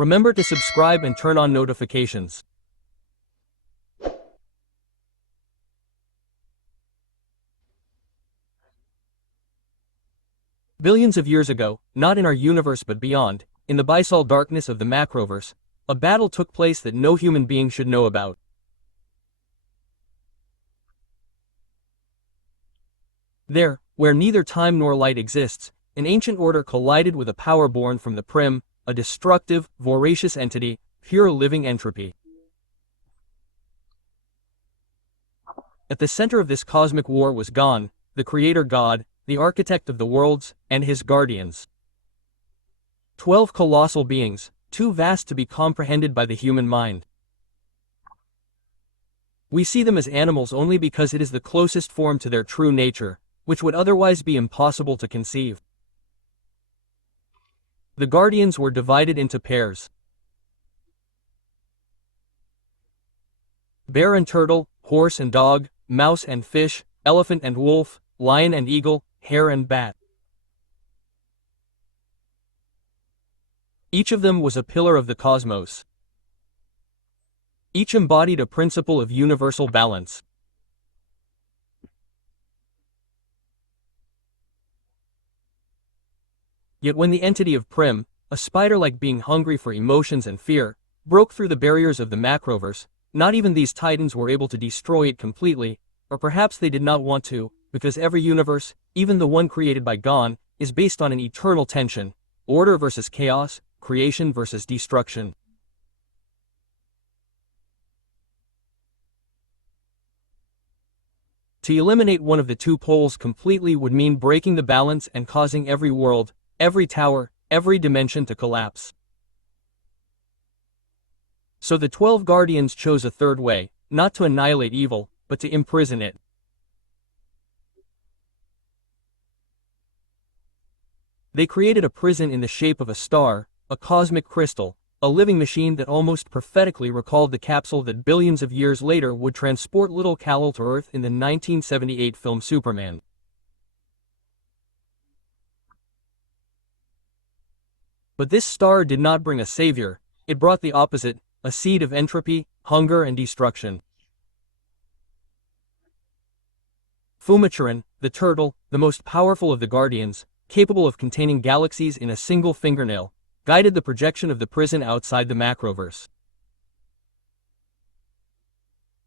Remember to subscribe and turn on notifications. Billions of years ago, not in our universe but beyond, in the abyssal darkness of the Macroverse, a battle took place that no human being should know about. There, where neither time nor light exists, an ancient order collided with a power born from the Prim, a destructive, voracious entity, pure living entropy. At the center of this cosmic war was Gon, the creator god, the architect of the worlds, and his guardians. 12 colossal beings, too vast to be comprehended by the human mind. We see them as animals only because it is the closest form to their true nature, which would otherwise be impossible to conceive. The guardians were divided into pairs: bear and turtle, horse and dog, mouse and fish, elephant and wolf, lion and eagle, hare and bat. Each of them was a pillar of the cosmos. Each embodied a principle of universal balance. Yet when the entity of Prim, a spider-like being hungry for emotions and fear, broke through the barriers of the Macroverse, not even these titans were able to destroy it completely, or perhaps they did not want to, because every universe, even the one created by Gon, is based on an eternal tension: order versus chaos, creation versus destruction. To eliminate one of the two poles completely would mean breaking the balance and causing every world, every tower, every dimension to collapse. So the 12 guardians chose a third way, not to annihilate evil, but to imprison it. They created a prison in the shape of a star, a cosmic crystal, a living machine that almost prophetically recalled the capsule that billions of years later would transport little Kal-El to Earth in the 1978 film Superman. But this star did not bring a savior, it brought the opposite, a seed of entropy, hunger and destruction. Fumachurin, the turtle, the most powerful of the guardians, capable of containing galaxies in a single fingernail, guided the projection of the prison outside the Macroverse.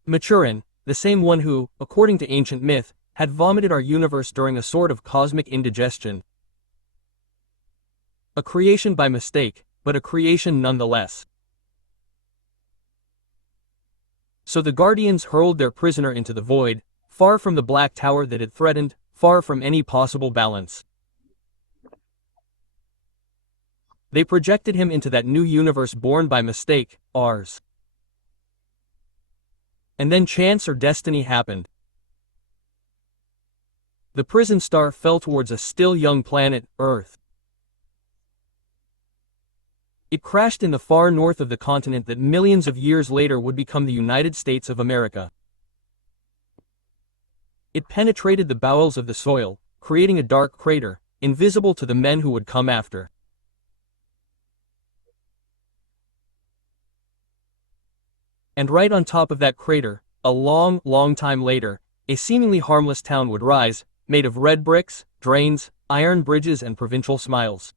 Machurin, the same one who, according to ancient myth, had vomited our universe during a sort of cosmic indigestion. A creation by mistake, but a creation nonetheless. So the guardians hurled their prisoner into the void, far from the black tower that it threatened, far from any possible balance. They projected him into that new universe born by mistake, ours. And then chance or destiny happened. The prison star fell towards a still young planet, Earth. It crashed in the far north of the continent that millions of years later would become the United States of America. It penetrated the bowels of the soil, creating a dark crater, invisible to the men who would come after. And right on top of that crater, a long, long time later, a seemingly harmless town would rise, made of red bricks, drains, iron bridges and provincial smiles.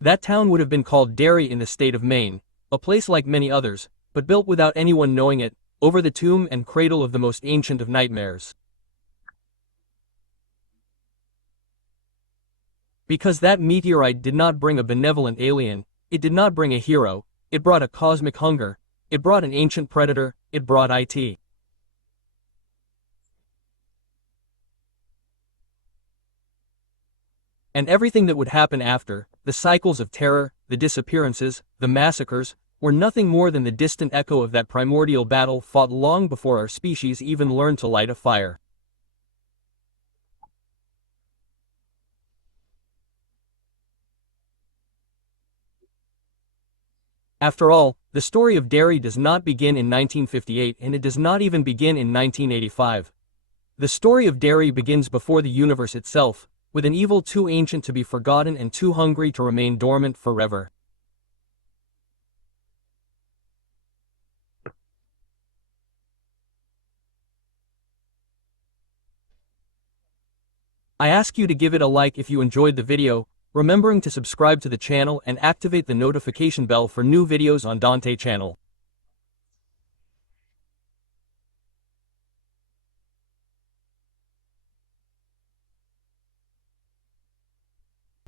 That town would have been called Derry in the state of Maine, a place like many others, but built without anyone knowing it, over the tomb and cradle of the most ancient of nightmares. Because that meteorite did not bring a benevolent alien, it did not bring a hero, it brought a cosmic hunger, it brought an ancient predator, it brought it. And everything that would happen after, the cycles of terror, the disappearances, the massacres, were nothing more than the distant echo of that primordial battle fought long before our species even learned to light a fire. After all, the story of Derry does not begin in 1958 and it does not even begin in 1985. The story of Derry begins before the universe itself, with an evil too ancient to be forgotten and too hungry to remain dormant forever. I ask you to give it a like if you enjoyed the video, remembering to subscribe to the channel and activate the notification bell for new videos on Dante channel.